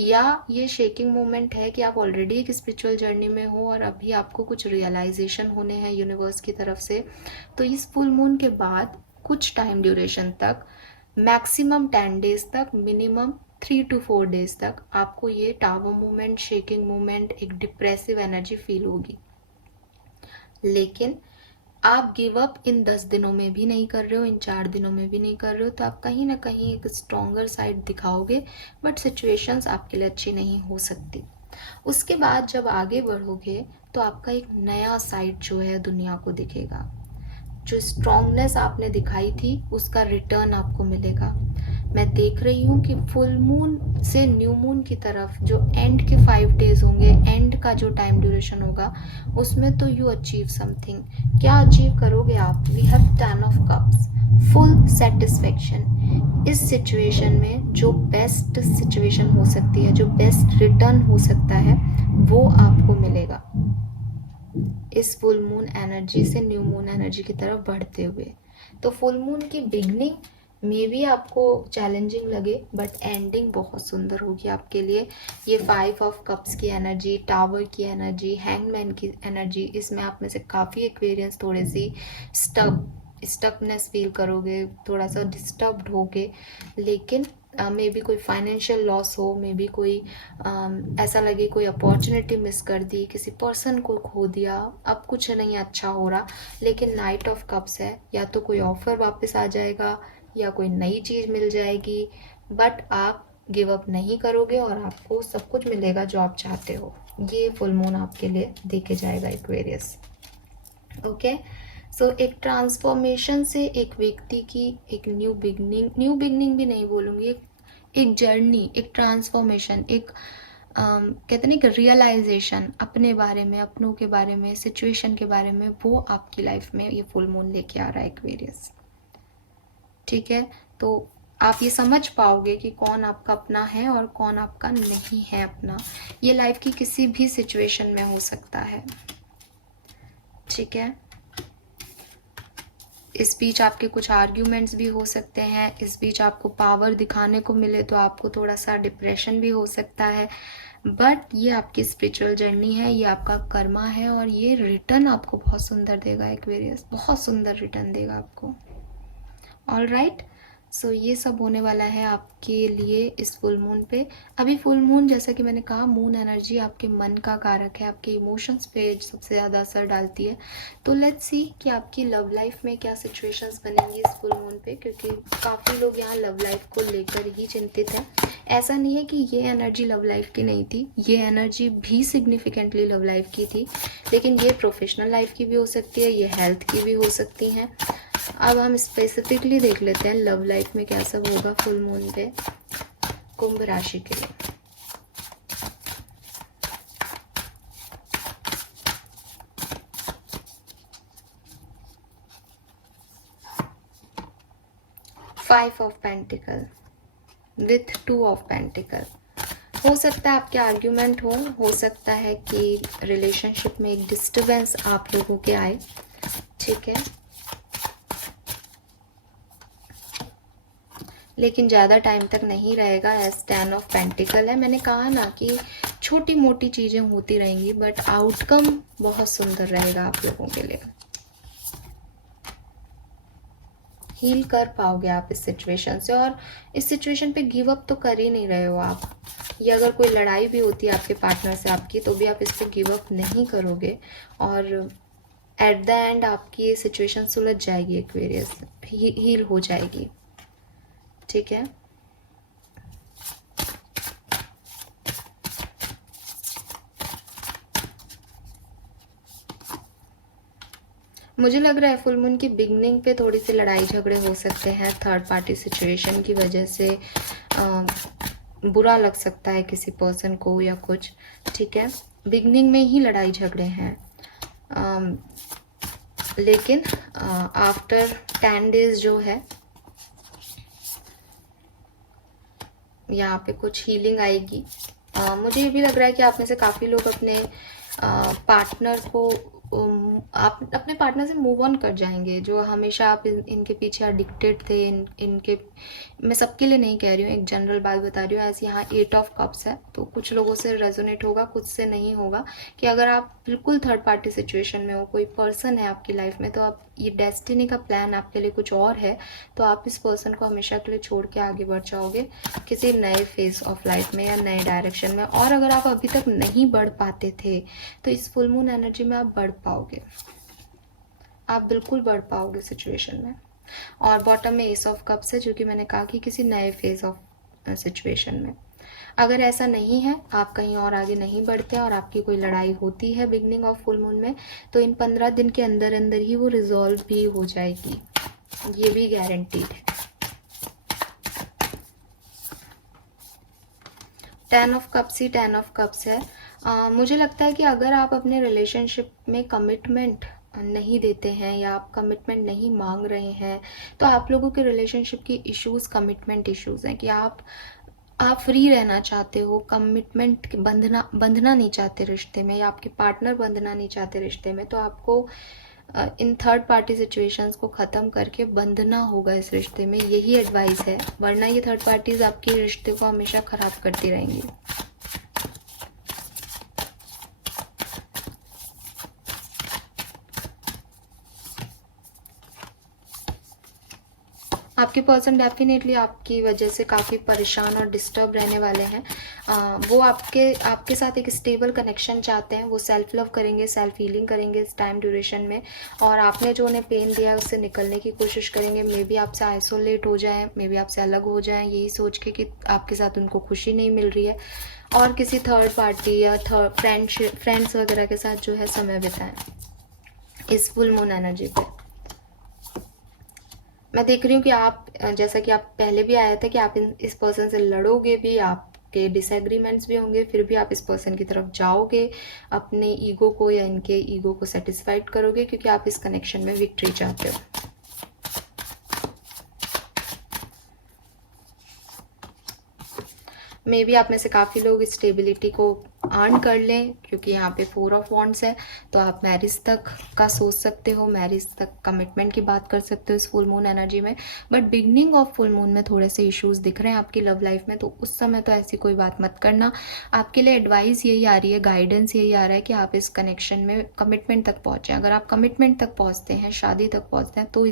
या ये शेकिंग मोमेंट है कि आप ऑलरेडी एक स्पिरिचुअल जर्नी में हो और अभी आपको कुछ रियलाइजेशन होने हैं यूनिवर्स की तरफ से। तो इस फुल मून के बाद कुछ टाइम ड्यूरेशन तक, मैक्सिमम 10 डेज तक, मिनिमम 3 to 4 डेज तक आपको ये टावर मूवमेंट, शेकिंग मूवमेंट, एक डिप्रेसिव एनर्जी फील होगी। लेकिन आप गिव अप इन 10 दिनों में भी नहीं कर रहे हो, इन 4 दिनों में भी नहीं कर रहे हो, तो आप कहीं ना कहीं एक स्ट्रॉन्गर साइड दिखाओगे, बट सिचुएशंस आपके लिए अच्छी नहीं हो सकती। उसके बाद जब आगे बढ़ोगे तो आपका एक नया साइड जो है दुनिया को दिखेगा। जो स्ट्रॉन्गनेस आपने दिखाई थी उसका रिटर्न आपको मिलेगा। मैं देख रही हूँ कि फुल मून से न्यू मून की तरफ जो एंड के 5 डेज होंगे, एंड का जो टाइम ड्यूरेशन होगा, उसमें तो यू अचीव समथिंग। क्या अचीव करोगे आप? We have 10 of cups, full satisfaction. इस सिचुएशन में जो बेस्ट सिचुएशन हो सकती है, जो बेस्ट रिटर्न हो सकता है, वो आपको मिलेगा इस फुल मून एनर्जी से न्यू मून एनर्जी की तरफ बढ़ते हुए। तो फुल मून की बिगनिंग मे बी आपको चैलेंजिंग लगे, बट एंडिंग बहुत सुंदर होगी आपके लिए। ये 5 ऑफ कप्स की एनर्जी, टावर की एनर्जी, हैंगमैन की एनर्जी, इसमें आप में से काफ़ी एक्वेरियंस थोड़े सी स्टकनेस फील करोगे, थोड़ा सा डिस्टर्ब्ड होगे, लेकिन मे बी कोई फाइनेंशियल लॉस हो, मे बी कोई ऐसा लगे कोई अपॉर्चुनिटी मिस कर दी, किसी पर्सन को खो दिया, अब कुछ नहीं अच्छा हो रहा, लेकिन नाइट ऑफ कप्स है, या तो कोई ऑफर वापस आ जाएगा या कोई नई चीज़ मिल जाएगी, बट आप गिव अप नहीं करोगे और आपको सब कुछ मिलेगा जो आप चाहते हो। ये फुल मून आपके लिए देके जाएगा एक्वेरियस। ओके, सो एक ट्रांसफॉर्मेशन से एक व्यक्ति की एक न्यू बिगनिंग भी नहीं बोलूँगी, एक जर्नी, एक ट्रांसफॉर्मेशन, एक कहते नहीं कि रियलाइजेशन अपने बारे में, अपनों के बारे में, सिचुएशन के बारे में, वो आपकी लाइफ में ये फुल मून लेके आ रहा है एक्वेरियस। ठीक है, तो आप ये समझ पाओगे कि कौन आपका अपना है और कौन आपका नहीं है अपना। ये लाइफ की किसी भी सिचुएशन में हो सकता है। ठीक है, इस बीच आपके कुछ आर्ग्यूमेंट्स भी हो सकते हैं, इस बीच आपको पावर दिखाने को मिले तो आपको थोड़ा सा डिप्रेशन भी हो सकता है, बट ये आपकी स्पिरिचुअल जर्नी है, ये आपका कर्मा है, और ये रिटर्न आपको बहुत सुंदर देगा एक्वेरियस, बहुत सुंदर रिटर्न देगा आपको। ऑल राइट, सो ये सब होने वाला है आपके लिए इस फुल मून पे। अभी फुल मून, जैसा कि मैंने कहा, मून एनर्जी आपके मन का कारक है, आपके इमोशंस पे सबसे ज़्यादा असर डालती है। तो लेट्स सी कि आपकी लव लाइफ में क्या सिचुएशंस बनेंगी इस फुल मून पे, क्योंकि काफ़ी लोग यहाँ लव लाइफ को लेकर ही चिंतित हैं। ऐसा नहीं है कि ये एनर्जी लव लाइफ की नहीं थी, ये एनर्जी भी सिग्निफिकेंटली लव लाइफ की थी, लेकिन ये प्रोफेशनल लाइफ की भी हो सकती है, ये हेल्थ की भी हो सकती हैं। अब हम स्पेसिफिकली देख लेते हैं लव लाइफ में क्या सब होगा फुल मून पे कुंभ राशि के लिए। Five of pentacle with 2 of pentacle. हो सकता है आपके आर्ग्यूमेंट हो सकता है कि रिलेशनशिप में एक डिस्टर्बेंस आप लोगों के आए। ठीक है, लेकिन ज़्यादा टाइम तक नहीं रहेगा, एज 10 ऑफ पेंटिकल है। मैंने कहा ना कि छोटी मोटी चीज़ें होती रहेंगी, बट आउटकम बहुत सुंदर रहेगा आप लोगों के लिए। हील कर पाओगे आप इस सिचुएशन से, और इस सिचुएशन पे गिव अप तो कर ही नहीं रहे हो आप। ये अगर कोई लड़ाई भी होती है आपके पार्टनर से आपकी, तो भी आप इस पर गिव अप नहीं करोगे, और एट द एंड आपकी ये सिचुएशन सुलझ जाएगी एक्वेरियस, हील हो जाएगी। ठीक है, मुझे लग रहा है फुल मून की बिगनिंग पे थोड़ी सी लड़ाई झगड़े हो सकते हैं, थर्ड पार्टी सिचुएशन की वजह से बुरा लग सकता है किसी पर्सन को या कुछ। ठीक है, बिगनिंग में ही लड़ाई झगड़े हैं, लेकिन आफ्टर 10 डेज जो है यहाँ पे कुछ हीलिंग आएगी। मुझे ये भी लग रहा है कि आप में से काफ़ी लोग अपने पार्टनर को आप अपने पार्टनर से मूव ऑन कर जाएंगे, जो हमेशा आप इनके पीछे एडिक्टेड थे। इनके मैं सबके लिए नहीं कह रही हूँ, एक जनरल बात बता रही हूँ। ऐसे यहाँ 8 ऑफ कप्स है, तो कुछ लोगों से रेजोनेट होगा, कुछ से नहीं होगा। कि अगर आप बिल्कुल थर्ड पार्टी सिचुएशन में हो, कोई पर्सन है आपकी लाइफ में, तो आप ये डेस्टिनी का प्लान आपके लिए कुछ और है, तो आप इस पर्सन को हमेशा के लिए छोड़ के आगे बढ़ जाओगे किसी नए फेज ऑफ लाइफ में या नए डायरेक्शन में। और अगर आप अभी तक नहीं बढ़ पाते थे, तो इस फुल मून एनर्जी में आप बढ़ पाओगे, आप बिल्कुल बढ़ पाओगे सिचुएशन में। और बॉटम में एस ऑफ कप्स है, जो कि मैंने कहा कि किसी नए फेज ऑफ सिचुएशन में। अगर ऐसा नहीं है, आप कहीं और आगे नहीं बढ़ते और आपकी कोई लड़ाई होती है बिगनिंग ऑफ फुल मून में, तो इन 15 दिन के अंदर अंदर ही वो रिजॉल्व भी हो जाएगी, ये भी गारंटीड है। 10 of cups he 10 of cups है। मुझे लगता है कि अगर आप अपने रिलेशनशिप में कमिटमेंट नहीं देते हैं या आप कमिटमेंट नहीं मांग रहे हैं, तो आप लोगों के रिलेशनशिप की इश्यूज कमिटमेंट इश्यूज हैं, कि आप फ्री रहना चाहते हो, कमिटमेंट बंधना नहीं चाहते रिश्ते में, या आपके पार्टनर बंधना नहीं चाहते रिश्ते में। तो आपको इन थर्ड पार्टी सिचुएशंस को ख़त्म करके बंधना होगा इस रिश्ते में, यही एडवाइस है, वरना ये थर्ड पार्टीज आपके रिश्ते को हमेशा ख़राब करती रहेंगी। आपके पर्सन डेफिनेटली आपकी वजह से काफ़ी परेशान और डिस्टर्ब रहने वाले हैं। वो आपके साथ एक स्टेबल कनेक्शन चाहते हैं, वो सेल्फ लव करेंगे, सेल्फ हीलिंग करेंगे इस टाइम ड्यूरेशन में, और आपने जो उन्हें पेन दिया है उससे निकलने की कोशिश करेंगे। मे बी आपसे आइसोलेट हो जाएं, मे बी आपसे अलग हो जाएं, यही सोच के कि आपके साथ उनको खुशी नहीं मिल रही है, और किसी थर्ड पार्टी या फ्रेंड्स वगैरह के साथ जो है समय बिताएं इस फुल मून एनर्जी पे। मैं देख रही हूँ कि आप, जैसा कि आप पहले भी आया था कि आप इस पर्सन से लड़ोगे भी, आपके डिसएग्रीमेंट्स भी होंगे, फिर भी आप इस पर्सन की तरफ जाओगे, अपने ईगो को या इनके ईगो को सेटिस्फाइड करोगे, क्योंकि आप इस कनेक्शन में विक्ट्री चाहते हो। मे बी आप में से काफ़ी लोग स्टेबिलिटी को अर्न कर लें, क्योंकि यहाँ पे 4 ऑफ वॉन्ड्स है, तो आप मैरिज तक का सोच सकते हो, मैरिज तक कमिटमेंट की बात कर सकते हो इस फुल मून एनर्जी में। But beginning of full moon में थोड़े से इश्यूज दिख रहे हैं आपकी लव लाइफ में, तो उस समय तो ऐसी कोई बात मत करना। आपके लिए एडवाइस यही आ रही है, गाइडेंस यही आ रहा है कि आप इस कनेक्शन में कमिटमेंट तक पहुँचें। अगर आप कमिटमेंट तक पहुँचते हैं, शादी तक पहुँचते हैं, तो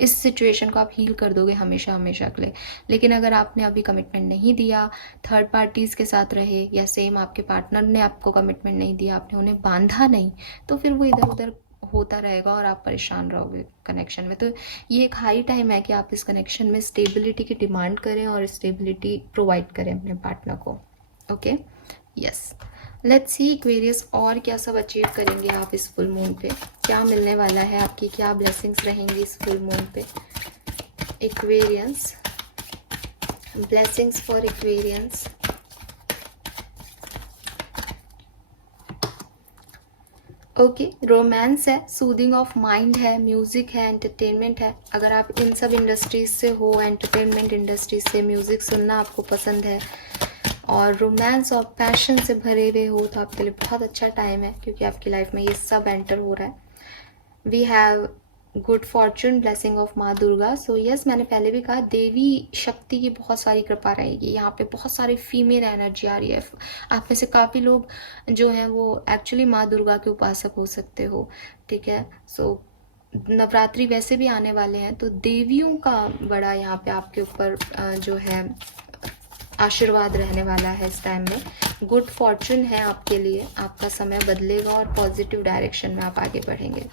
इस सिचुएशन को आप हील कर दोगे हमेशा हमेशा के लिए। लेकिन अगर आपने अभी कमिटमेंट नहीं दिया, थर्ड पार्टीज़ के साथ रहे, या सेम आपके पार्टनर ने आपको कमिटमेंट नहीं दिया, आपने उन्हें बांधा नहीं, तो फिर वो इधर उधर होता रहेगा और आप परेशान रहोगे कनेक्शन में। तो ये एक हाई टाइम है कि आप इस कनेक्शन में स्टेबिलिटी की डिमांड करें और स्टेबिलिटी प्रोवाइड करें अपने पार्टनर को। Okay, yes, let's see Aquarius और क्या सब अचीव करेंगे आप इस फुल मून पे, क्या मिलने वाला है, आपकी क्या ब्लेसिंग्स रहेंगी इस फुल मून पे। Aquarians, blessings for Aquarians. Okay, romance है, सूदिंग ऑफ माइंड है, म्यूजिक है, एंटरटेनमेंट है। अगर आप इन सब इंडस्ट्रीज से हो, एंटरटेनमेंट इंडस्ट्रीज से, म्यूजिक सुनना आपको पसंद है और रोमांस और पैशन से भरे हुए हो, तो आपके लिए बहुत अच्छा टाइम है, क्योंकि आपकी लाइफ में ये सब एंटर हो रहा है। We have good fortune, blessing of माँ दुर्गा। सो यस, मैंने पहले भी कहा, देवी शक्ति की बहुत सारी कृपा रहेगी यहाँ पे, बहुत सारी फीमेल एनर्जी आ रही है। आप में से काफ़ी लोग जो हैं वो एक्चुअली माँ दुर्गा के उपासक हो सकते हो, ठीक है। सो नवरात्रि वैसे भी आने वाले हैं, तो देवियों का बड़ा यहाँ पे आपके ऊपर जो है आशीर्वाद रहने वाला है इस टाइम में। गुड फॉर्चून है आपके लिए, आपका समय बदलेगा और पॉजिटिव डायरेक्शन में आप आगे बढ़ेंगे।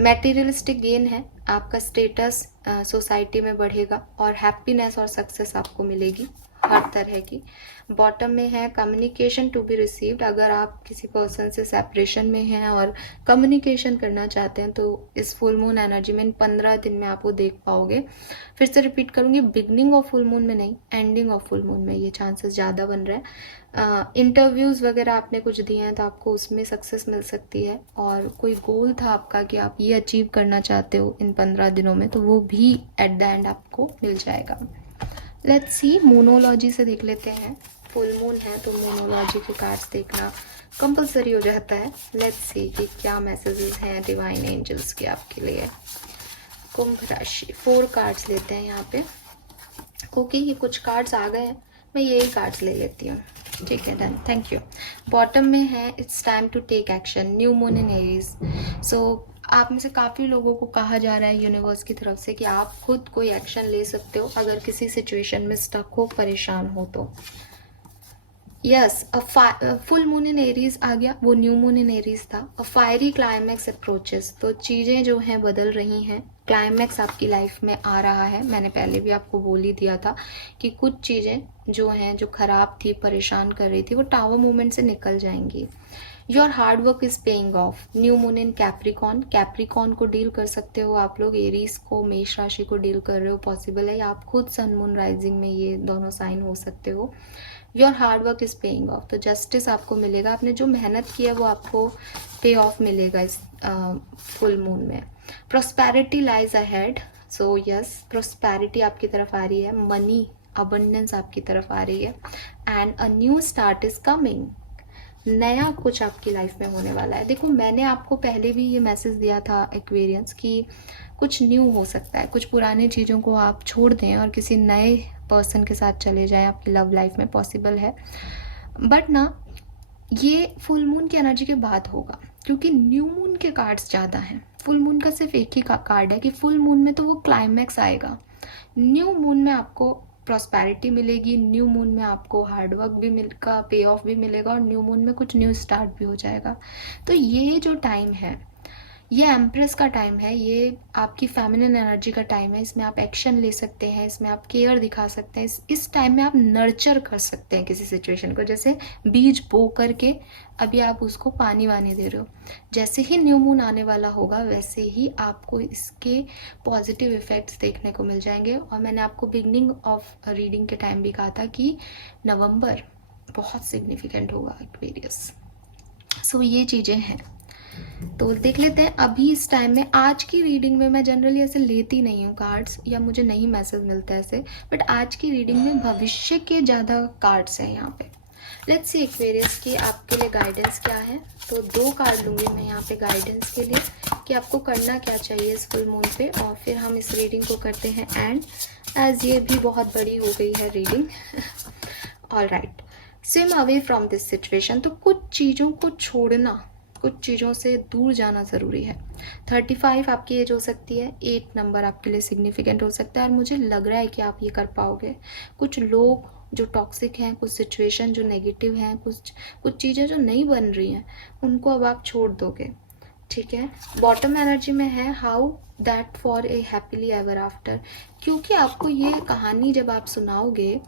मटेरियलिस्टिक गेन है, आपका स्टेटस सोसाइटी में बढ़ेगा और हैप्पीनेस और सक्सेस आपको मिलेगी हर तरह की। बॉटम में है कम्युनिकेशन टू बी रिसीव्ड। अगर आप किसी पर्सन से सेपरेशन में हैं और कम्युनिकेशन करना चाहते हैं, तो इस फुल मून एनर्जी में इन 15 दिन में आप वो देख पाओगे। फिर से रिपीट करूंगी, बिगनिंग ऑफ फुल मून में नहीं, एंडिंग ऑफ फुल मून में ये चांसेस ज़्यादा बन रहे हैं। इंटरव्यूज़ वगैरह आपने कुछ दिए हैं, तो आपको उसमें सक्सेस मिल सकती है, और कोई गोल था आपका कि आप ये अचीव करना चाहते हो इन 15 दिनों में, तो वो भी एट द एंड आपको मिल जाएगा। लेट्स सी, मूनोलॉजी से देख लेते हैं। फुल मून है तो मूनोलॉजी के कार्ड्स देखना कंपलसरी हो जाता है। लेट्स सी कि क्या मैसेजेस हैं डिवाइन एंजल्स के आपके लिए। कुंभ राशि, 4 कार्ड्स लेते हैं यहाँ पे। ओके, ये कुछ कार्ड्स आ गए हैं, मैं यही कार्ड्स ले लेती हूँ, ठीक है, डन, थैंक यू। बॉटम में है it's time to take action, new moon in Aries. So आप में से काफ़ी लोगों को कहा जा रहा है यूनिवर्स की तरफ से कि आप खुद कोई एक्शन ले सकते हो अगर किसी सिचुएशन में स्टक हो, परेशान हो तो। Yes, full moon in Aries आ गया, वो न्यू मून इन एरीज था। अ फायरी क्लाइमैक्स अप्रोचेस, तो चीज़ें जो हैं बदल रही हैं, क्लाइमैक्स आपकी लाइफ में आ रहा है। मैंने पहले भी आपको बोल ही दिया था कि कुछ चीज़ें जो हैं, जो ख़राब थी, परेशान कर रही थी, वो टावर मूवमेंट से निकल जाएंगी। Your hard work is paying off, new moon in Capricorn. Capricorn को डील कर सकते हो आप लोग, एरीज को, मेष राशि को डील कर रहे हो, पॉसिबल है, या आप खुद सन मून राइजिंग में ये दोनों साइन हो सकते हो। Your hard work is paying off, तो जस्टिस आपको मिलेगा, आपने जो मेहनत की है वो आपको पे ऑफ मिलेगा इस फुल मून में। Prosperity lies ahead, so yes, prosperity आपकी तरफ आ रही है, मनी अबंडेंस आपकी तरफ आ रही है, and a new start is coming. नया कुछ आपकी लाइफ में होने वाला है। देखो, मैंने आपको पहले भी ये मैसेज दिया था एक्वेरियंस कि कुछ न्यू हो सकता है, कुछ पुरानी चीज़ों को आप छोड़ दें और किसी नए पर्सन के साथ चले जाएं आपकी लव लाइफ में, पॉसिबल है। बट ना, ये फुल मून की एनर्जी के बाद होगा, क्योंकि न्यू मून के कार्ड्स ज़्यादा हैं। फुल मून का सिर्फ एक ही कार्ड है कि फुल मून में तो वो क्लाइमैक्स आएगा। न्यू मून में आपको प्रॉस्पेरिटी मिलेगी, न्यू मून में आपको हार्डवर्क भी मिलेगा, पे ऑफ भी मिलेगा, और न्यू मून में कुछ न्यू स्टार्ट भी हो जाएगा। तो ये जो टाइम है, ये एम्प्रेस का टाइम है, ये आपकी फेमिनिन एनर्जी का टाइम है। इसमें आप एक्शन ले सकते हैं, इसमें आप केयर दिखा सकते हैं। इस टाइम में आप नर्चर कर सकते हैं किसी सिचुएशन को, जैसे बीज बो करके अभी आप उसको पानी वानी दे रहे हो। जैसे ही न्यू मून आने वाला होगा वैसे ही आपको इसके पॉजिटिव इफ़ेक्ट्स देखने को मिल जाएंगे। और मैंने आपको बिगनिंग ऑफ रीडिंग के टाइम भी कहा था कि नवंबर बहुत सिग्निफिकेंट होगा एक्वेरियस। सो ये चीज़ें हैं, तो देख लेते हैं अभी इस टाइम में। आज की रीडिंग में मैं जनरली ऐसे लेती नहीं हूँ कार्ड्स, या मुझे नहीं मैसेज मिलता है ऐसे, बट आज की रीडिंग में भविष्य के ज़्यादा कार्ड्स हैं यहाँ पे। लेट्स सी एक्वेरियस की आपके लिए गाइडेंस क्या है। तो 2 कार्ड लूँगी मैं यहाँ पे गाइडेंस के लिए कि आपको करना क्या चाहिए इस फुल मून पे, और फिर हम इस रीडिंग को करते हैं एंड। एज ये भी बहुत बड़ी हो गई है reading. All right, swim away from this situation. तो कुछ चीज़ों को छोड़ना, कुछ चीज़ों से दूर जाना ज़रूरी है। 35 आपकी एज हो सकती है, 8 नंबर आपके लिए सिग्निफिकेंट हो सकता है, और मुझे लग रहा है कि आप ये कर पाओगे। कुछ लोग जो टॉक्सिक हैं, कुछ सिचुएशन जो नेगेटिव हैं, कुछ चीज़ें जो नहीं बन रही हैं, उनको अब आप छोड़ दोगे। ठीक है, बॉटम एनर्जी में है how that for a happily ever after. क्योंकि आपको ये कहानी जब आप सुनाओगे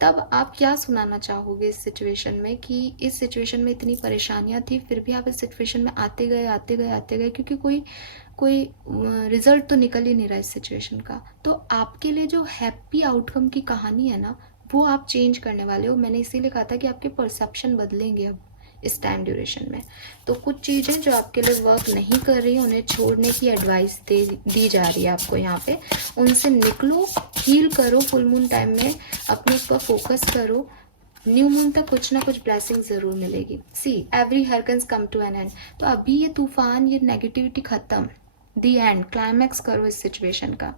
तब आप क्या सुनाना चाहोगे इस सिचुएशन में, कि इस सिचुएशन में इतनी परेशानियां थी फिर भी आप इस सिचुएशन में आते गए आते गए आते गए, क्योंकि कोई रिजल्ट तो निकल ही नहीं रहा इस सिचुएशन का। तो आपके लिए जो हैप्पी आउटकम की कहानी है ना, वो आप चेंज करने वाले हो। मैंने इसीलिए कहा था कि आपके परसेप्शन बदलेंगे अब इस टाइम ड्यूरेशन में। तो कुछ चीज़ें जो आपके लिए वर्क नहीं कर रही, उन्हें छोड़ने की एडवाइस दी जा रही है आपको यहाँ पे। उनसे निकलो, हील करो, फुल मून टाइम में अपने ऊपर फोकस करो। न्यू मून तक कुछ ना कुछ ब्लेसिंग ज़रूर मिलेगी। See every hurricanes come to an end. तो अभी ये तूफान, ये नेगेटिविटी ख़त्म, दी एंड, क्लाइमैक्स करो इस सिचुएशन का।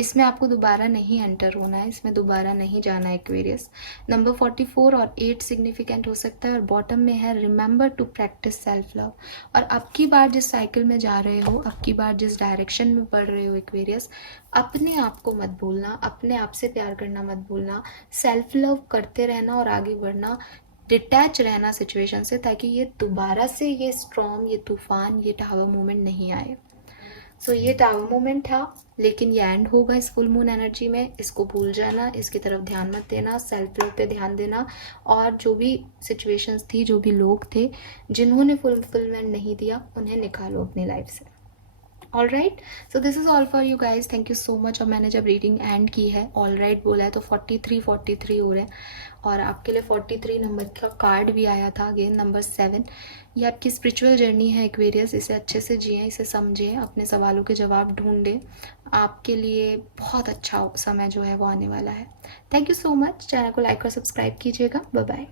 इसमें आपको दोबारा नहीं एंटर होना है, इसमें दोबारा नहीं जाना है एक्वेरियस। नंबर 44 और 8 सिग्निफिकेंट हो सकता है, और बॉटम में है remember to practice self love. और अब की बार जिस साइकिल में जा रहे हो, अब की बार जिस डायरेक्शन में बढ़ रहे हो एक्वेरियस, अपने आप को मत भूलना, अपने आप से प्यार करना मत भूलना, सेल्फ लव करते रहना और आगे बढ़ना, डिटैच रहना सिचुएशन से, ताकि ये दोबारा से ये स्ट्रॉम, ये तूफान, ये टावर मोमेंट नहीं आए। सो ये टावर मोमेंट था, लेकिन ये एंड होगा इस फुल मून एनर्जी में। इसको भूल जाना, इसकी तरफ ध्यान मत देना, सेल्फ लव पे ध्यान देना। और जो भी सिचुएशंस थी, जो भी लोग थे जिन्होंने फुलफिलमेंट नहीं दिया, उन्हें निकालो अपनी लाइफ से। All right, so this is all for you guys, thank you so much. और मैंने जब रीडिंग एंड की है, ऑल राइट बोला है, तो 43 हो रहे हैं, और आपके लिए 43 नंबर का कार्ड भी आया था, अगेन नंबर 7। ये आपकी स्पिरिचुअल जर्नी है एक्वेरियस, इसे अच्छे से जिएं, इसे समझें, अपने सवालों के जवाब ढूंढें। आपके लिए बहुत अच्छा समय जो है वो आने वाला है। Thank you so much. Channel को लाइक और सब्सक्राइब कीजिएगा। Bye bye.